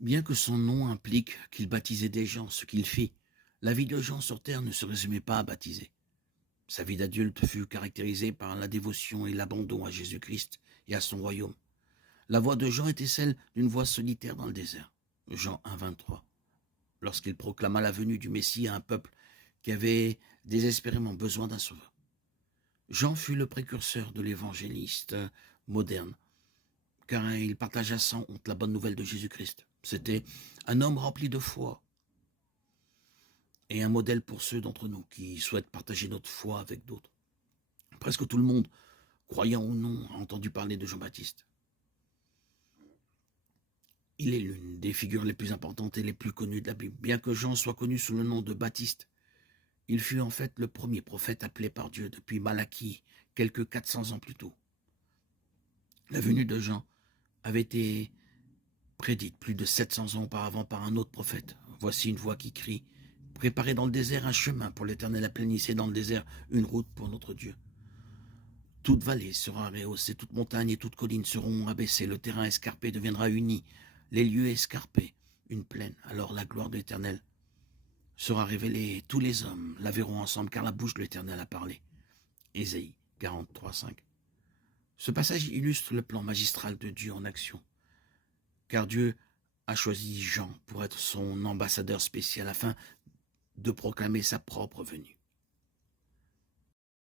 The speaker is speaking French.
Bien que son nom implique qu'il baptisait des gens, ce qu'il fit, la vie de Jean sur terre ne se résumait pas à baptiser. Sa vie d'adulte fut caractérisée par la dévotion et l'abandon à Jésus-Christ et à son royaume. La voix de Jean était celle d'une voix solitaire dans le désert. Jean 1, 23. Lorsqu'il proclama la venue du Messie à un peuple qui avait désespérément besoin d'un sauveur. Jean fut le précurseur de l'évangéliste moderne, car il partagea sans honte la bonne nouvelle de Jésus-Christ. C'était un homme rempli de foi et un modèle pour ceux d'entre nous qui souhaitent partager notre foi avec d'autres. Presque tout le monde, croyant ou non, a entendu parler de Jean-Baptiste. Il est l'une des figures les plus importantes et les plus connues de la Bible. Bien que Jean soit connu sous le nom de Baptiste, il fut en fait le premier prophète appelé par Dieu depuis Malachie, quelques 400 ans plus tôt. La venue de Jean avait été prédite plus de 700 ans auparavant par un autre prophète. Voici une voix qui crie, préparez dans le désert un chemin pour l'Éternel, aplanissez dans le désert une route pour notre Dieu. Toute vallée sera rehaussée, toute montagne et toute colline seront abaissées, le terrain escarpé deviendra uni, les lieux escarpés, une plaine. Alors la gloire de l'Éternel sera révélée, tous les hommes la verront ensemble, car la bouche de l'Éternel a parlé. Ésaïe 43, 5. Ce passage illustre le plan magistral de Dieu en action, car Dieu a choisi Jean pour être son ambassadeur spécial afin de proclamer sa propre venue.